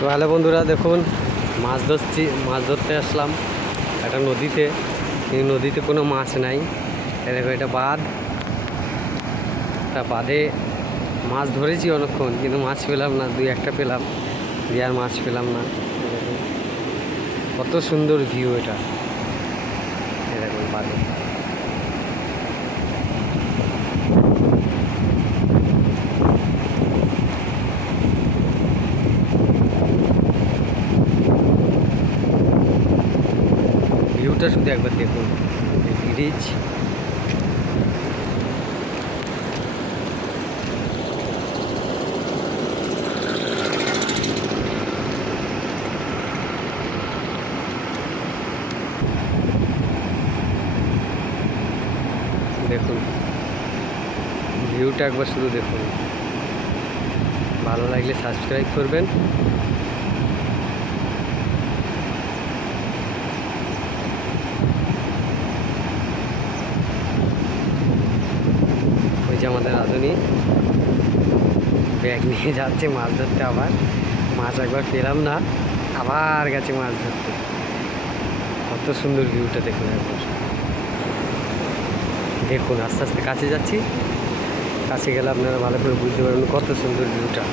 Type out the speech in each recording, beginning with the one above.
তো হ্যালো বন্ধুরা, দেখুন মাছ ধরতে আসলাম একটা নদীতে। এই নদীতে কোনো মাছ নাই। দেখো এটা বাঁধ, বাঁধে মাছ ধরেছি অনেকক্ষণ, কিন্তু মাছ পেলাম না। দুই একটা পেলাম, দিয়ে আর মাছ পেলাম না। কত সুন্দর ভিউ এটা, দেখুন বাঁধে। ভিউটা শুধু একবার দেখুন, ব্রিজ। দেখুন ভিউটা একবার শুধু দেখুন। ভালো লাগলে সাবস্ক্রাইব করবেন। ওই যে আমাদের রাঁধুনি ব্যাগ নিয়ে যাচ্ছে মাছ ধরতে। আবার মাছ একবার পেলাম না, আবার গেছে মাছ ধরতে। কত সুন্দর ভিউটা দেখুন একবার। দেখুন আস্তে আস্তে কাছে যাচ্ছি, কাছে গেলে আপনারা ভালো করে বুঝতে পারবেন কত সুন্দর ভিউটা।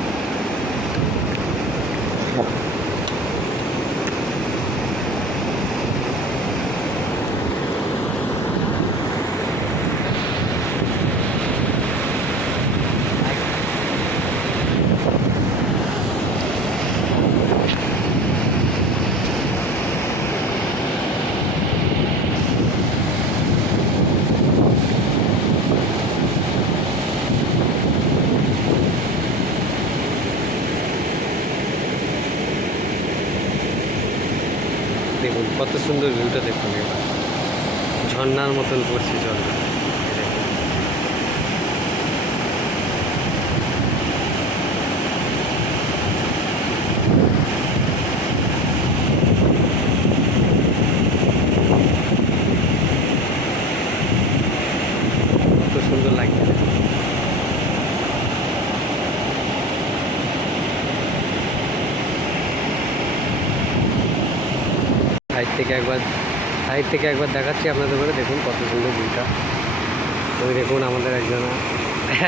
দেখুন কত সুন্দর ভিউটা দেখুন, এবার ঝর্ণার মতন পড়ছে ঝর্ণা। কত সুন্দর লাগছে। সাইড থেকে একবার দেখাচ্ছি আপনাদের করে। দেখুন কত সুন্দর ভিউটা। ওই দেখুন আমাদের একজন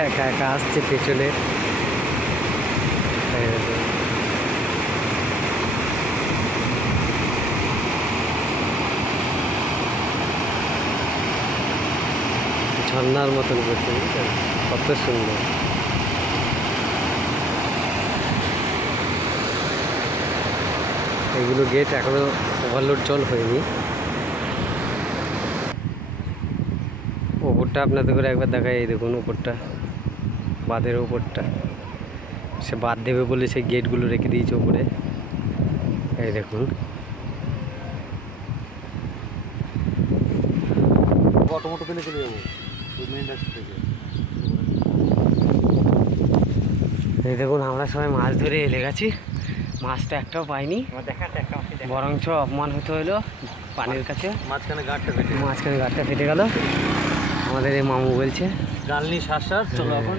একা একা আসছে পেছনে। ঝর্ণার মতন করছে, বুঝছেন কত সুন্দর। এগুলো গেট এখনো ওভারলোড জল হয়নি। ওপরটা আপনাদের করে একবার দেখাই। এই দেখুন ওপরটা, বাঁধের ওপরটা। সে বাঁধ দেবে বলে সেই গেটগুলো রেখে দিয়েছে ওপরে। এই দেখুন অটোমোটো পেলে চলে যাবো মেইন রাস্তা থেকে। এই দেখুন আমরা সবাই মাছ ধরে এলে গেছি, মাছটা একটাও পাইনি। বরঞ্চ অপমান হতে হলো পানির কাছে। মাঝখানে গাঁটটা ফেটে গেল। আমাদের এই মামু বলছে জাল নিয়ে শ্বাস চলো এখন।